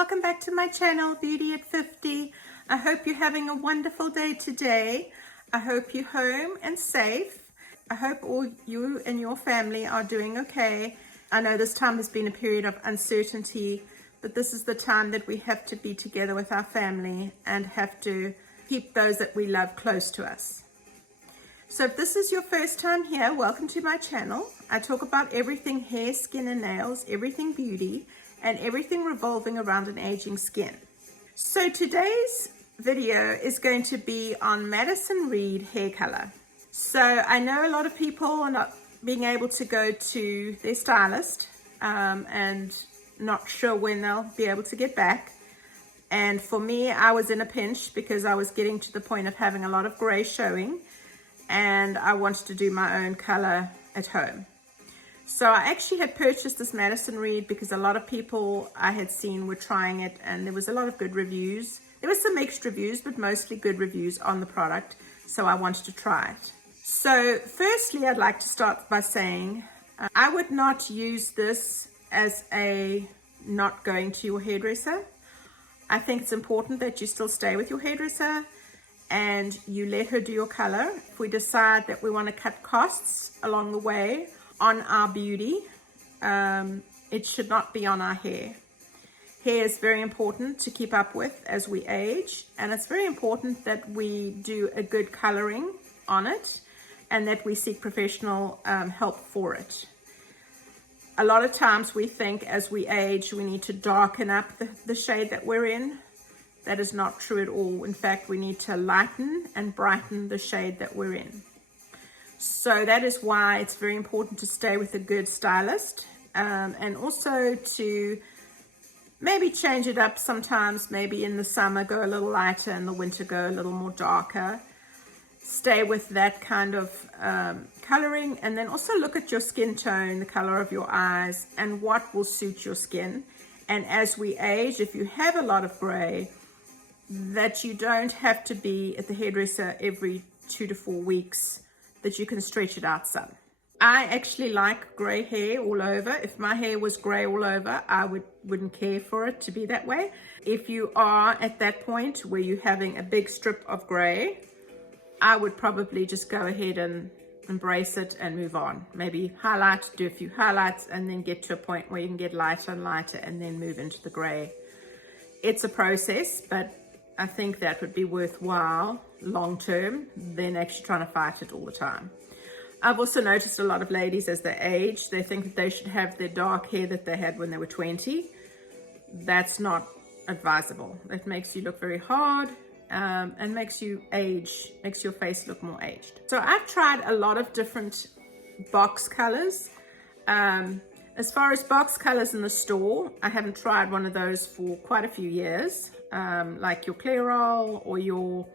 welcome back to my channel, Beauty at 50. I hope you're having a wonderful day today. I hope you're home and safe. I hope all you and your family are doing okay. I know this time has been a period of uncertainty, but this is the time that we have to be together with our family and have to keep those that we love close to us. So if this is your first time here, welcome to my channel. I talk about everything hair, skin and nails, everything beauty, and everything revolving around an aging skin. So today's video is going to be on Madison Reed hair color. So I know a lot of people are not being able to go to their stylist and not sure when they'll be able to get back. And for me, I was in a pinch because I was getting to the point of having a lot of gray showing, and I wanted to do my own color at home. So I actually had purchased this Madison Reed because a lot of people I had seen were trying it, and there was a lot of good reviews. There was some mixed reviews, but mostly good reviews on the product, so I wanted to try it. So firstly, I'd like to start by saying I would not use this as a not going to your hairdresser. I think it's important that you still stay with your hairdresser and you let her do your color. If we decide that we want to cut costs along the way on our beauty, it should not be on our hair. Hair is very important to keep up with as we age, and it's very important that we do a good coloring on it and that we seek professional help for it. A lot of times we think as we age we need to darken up the shade that we're in. That is not true at all. In fact, we need to lighten and brighten the shade that we're in. So that is why it's very important to stay with a good stylist, and also to maybe change it up sometimes. Maybe in the summer go a little lighter, in the winter go a little more darker. Stay with that kind of coloring, and then also look at your skin tone, the color of your eyes, and what will suit your skin. And as we age, if you have a lot of gray, that you don't have to be at the hairdresser every 2 to 4 weeks, that you can stretch it out some. I actually like gray hair all over. If my hair was gray all over, I wouldn't care for it to be that way. If you are at that point where you're having a big strip of gray, I would probably just go ahead and embrace it and move on. Maybe highlight, do a few highlights, and then get to a point where you can get lighter and lighter and then move into the gray. It's a process, but I think that would be worthwhile long term than actually trying to fight it all the time. I've also noticed a lot of ladies as they age, they think that they should have their dark hair that they had when they were 20. That's not advisable. It makes you look very hard and makes you age, makes your face look more aged. So I've tried a lot of different box colors. As far as box colors in the store, I haven't tried one of those for quite a few years. Like your Clairol or your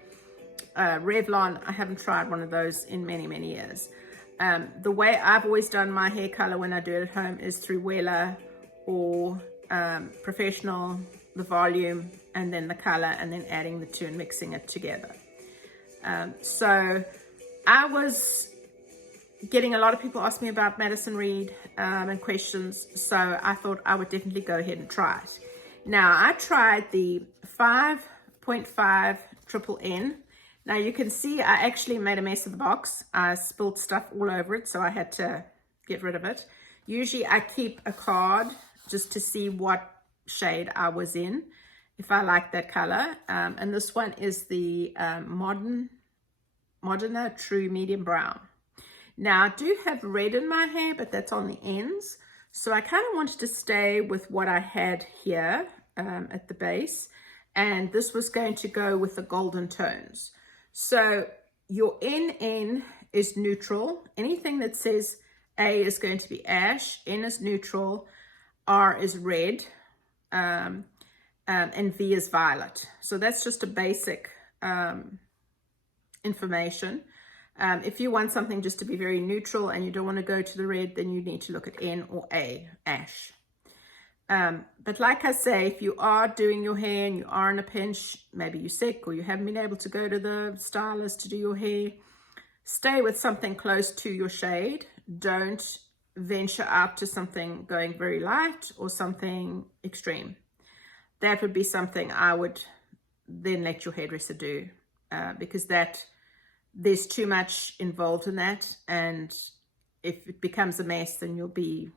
Revlon, I haven't tried one of those in many, many years. The way I've always done my hair color when I do it at home is through Wella or Professional, the volume, and then the color, and then adding the two and mixing it together. So I was getting a lot of people ask me about Madison Reed and questions, so I thought I would definitely go ahead and try it. Now I tried the 5.5 Triple N. Now you can see I actually made a mess of the box. I spilled stuff all over it, so I had to get rid of it. Usually I keep a card just to see what shade I was in, if I like that color. And this one is the Modena True Medium Brown. Now I do have red in my hair, but that's on the ends. So I kind of wanted to stay with what I had here at the base. And this was going to go with the golden tones. So your NN is neutral. Anything that says A is going to be ash, N is neutral, R is red, and V is violet. So that's just a basic information. If you want something just to be very neutral and you don't want to go to the red, then you need to look at N or A, ash. But like I say, if you are doing your hair and you are in a pinch, maybe you're sick or you haven't been able to go to the stylist to do your hair, stay with something close to your shade. Don't venture out to something going very light or something extreme. that would be something I would then let your hairdresser do, because there's too much involved in that, and if it becomes a mess, then you'll be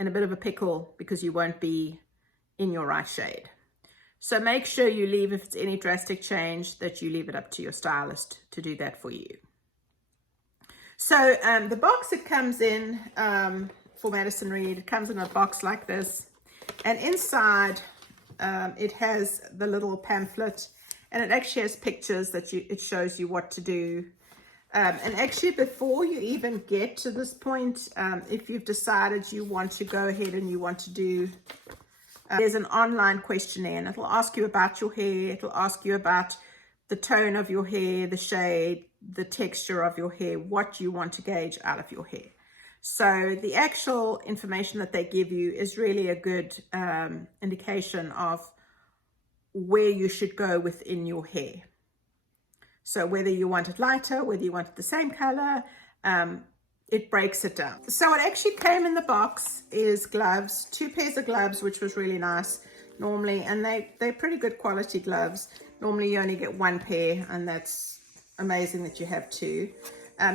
in a bit of a pickle because you won't be in your right shade. So make sure you leave, if it's any drastic change, that you leave it up to your stylist to do that for you. So the box it comes in for Madison Reed, it comes in a box like this, and inside it has the little pamphlet, and it actually has pictures that it shows you what to do. And actually, before you even get to this point, if you've decided you want to go ahead and you want to do, there's an online questionnaire, and it'll ask you about your hair. It'll ask you about the tone of your hair, the shade, the texture of your hair, what you want to gauge out of your hair. So the actual information that they give you is really a good indication of where you should go within your hair. So whether you want it lighter, whether you want it the same color, it breaks it down. So what actually came in the box is gloves, 2 pairs of gloves, which was really nice normally, and they're pretty good quality gloves. Normally you only get 1 pair, and that's amazing that you have 2.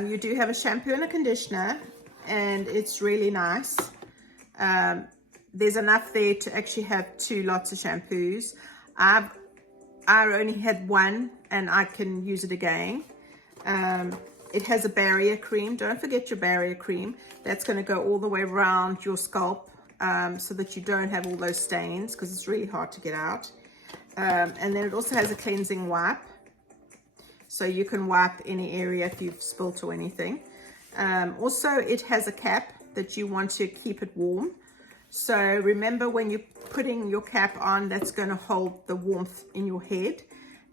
You do have a shampoo and a conditioner, and it's really nice. There's enough there to actually have 2 lots of shampoos. I only had 1, and I can use it again. It has a barrier cream. Don't forget your barrier cream. That's going to go all the way around your scalp, so that you don't have all those stains, because it's really hard to get out. And then it also has a cleansing wipe, so you can wipe any area if you've spilt or anything. Also, it has a cap that you want to keep it warm. So remember, when you're putting your cap on, that's going to hold the warmth in your head,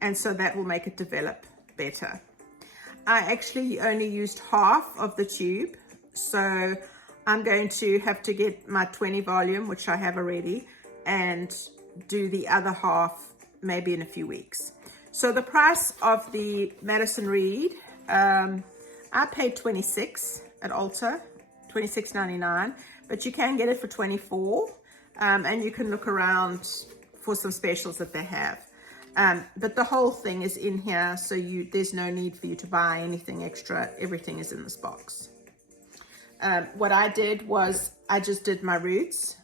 and so that will make it develop better. I actually only used half of the tube, so I'm going to have to get my 20 volume, which I have already, and do the other half maybe in a few weeks. So the price of the Madison Reed, I paid $26 at Ulta, $26.99, but you can get it for $24, and you can look around for some specials that they have. But the whole thing is in here, so there's no need for you to buy anything extra. Everything is in this box. What I did was I just did my roots.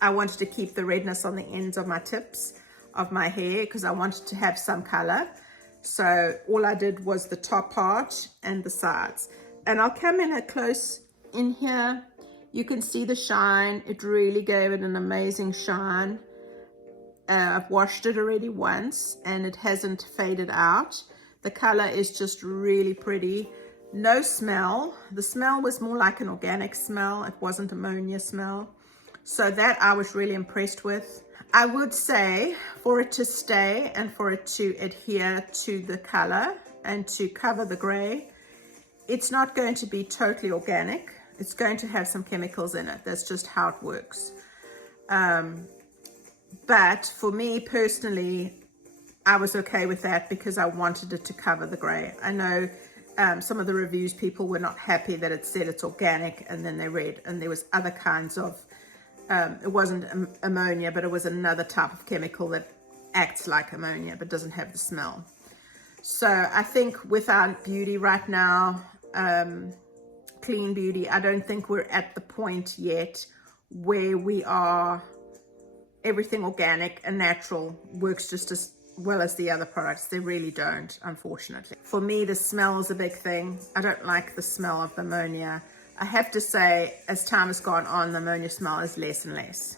I wanted to keep the redness on the ends of my tips of my hair because I wanted to have some color. So all I did was the top part and the sides. And I'll come in a close in here. You can see the shine. It really gave it an amazing shine. I've washed it already once and it hasn't faded out. The color is just really pretty. No smell. The smell was more like an organic smell. It wasn't ammonia smell. So that I was really impressed with. I would say for it to stay and for it to adhere to the color and to cover the gray, it's not going to be totally organic. It's going to have some chemicals in it. That's just how it works. But for me personally, I was okay with that because I wanted it to cover the gray. I know some of the reviews, people were not happy that it said it's organic, and then they read, and there was other kinds of, it wasn't ammonia, but it was another type of chemical that acts like ammonia but doesn't have the smell. So I think with our beauty right now, clean beauty, I don't think we're at the point yet where we are everything organic and natural works just as well as the other products. They really don't, unfortunately. For me, the smell is a big thing. I don't like the smell of the ammonia. I have to say, as time has gone on, the ammonia smell is less and less.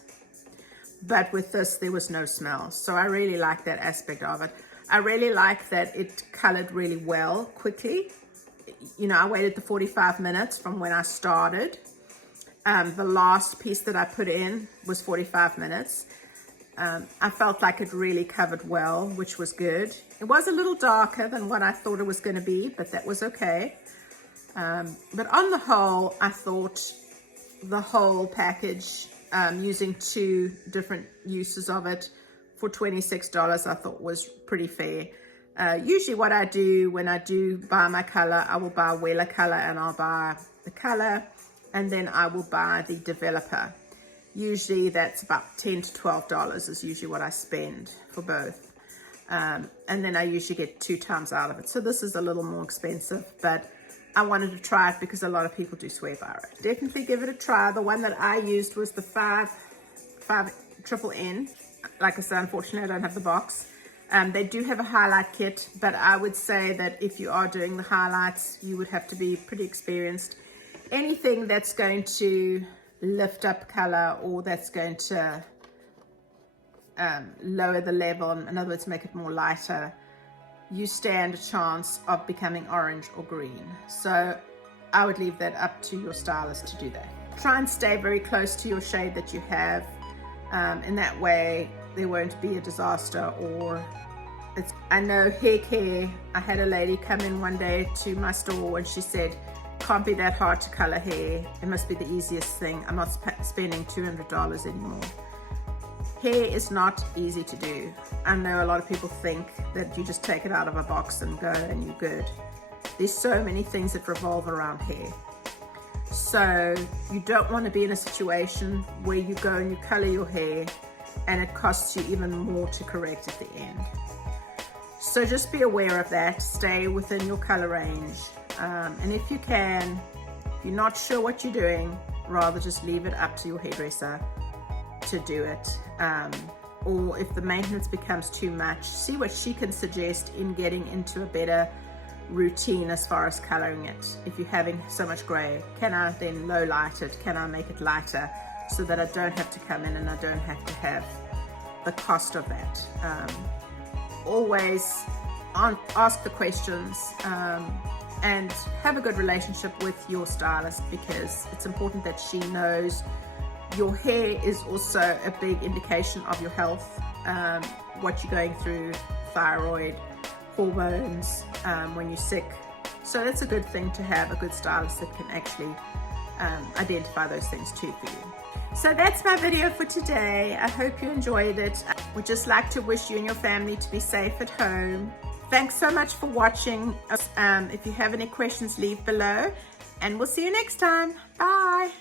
But with this, there was no smell. So I really like that aspect of it. I really like that it colored really well, quickly. You know, I waited the 45 minutes from when I started. The last piece that I put in was 45 minutes. I felt like it really covered well, which was good. It was a little darker than what I thought it was going to be, but that was okay. But on the whole, I thought the whole package, using 2 different uses of it for $26, I thought was pretty fair. Usually what I do when I do buy my color, I will buy Wella color and I'll buy the color, and then I will buy the developer. Usually that's about $10 to $12 is usually what I spend for both. And then I usually get 2 times out of it. So this is a little more expensive, but I wanted to try it because a lot of people do swear by it. Definitely give it a try. The one that I used was the 5 triple N. Like I said, unfortunately I don't have the box. They do have a highlight kit, but I would say that if you are doing the highlights, you would have to be pretty experienced. Anything that's going to lift up color, or that's going to lower the level, in other words make it more lighter, you stand a chance of becoming orange or green. So I would leave that up to your stylist to do that. Try and stay very close to your shade that you have. In that way there won't be a disaster. Or I know hair care, I had a lady come in one day to my store and she said, can't be that hard to color hair, it must be the easiest thing, I'm not spending $200 anymore. Hair is not easy to do. I know a lot of people think that you just take it out of a box and go and you're good. There's so many things that revolve around hair. So you don't want to be in a situation where you go and you color your hair and it costs you even more to correct at the end. So just be aware of that, stay within your color range. And if you can, if you're not sure what you're doing, rather just leave it up to your hairdresser to do it. Or if the maintenance becomes too much, see what she can suggest in getting into a better routine as far as coloring it. If you're having so much gray, can I then low light it? Can I make it lighter so that I don't have to come in and I don't have to have the cost of that? Always ask the questions and have a good relationship with your stylist, because it's important that she knows your hair is also a big indication of your health, what you're going through, thyroid, hormones, when you're sick. So that's a good thing to have a good stylist that can actually identify those things too for you. So that's my video for today. I hope you enjoyed it. I would just like to wish you and your family to be safe at home. Thanks so much for watching. If you have any questions, leave below, and we'll see you next time. Bye.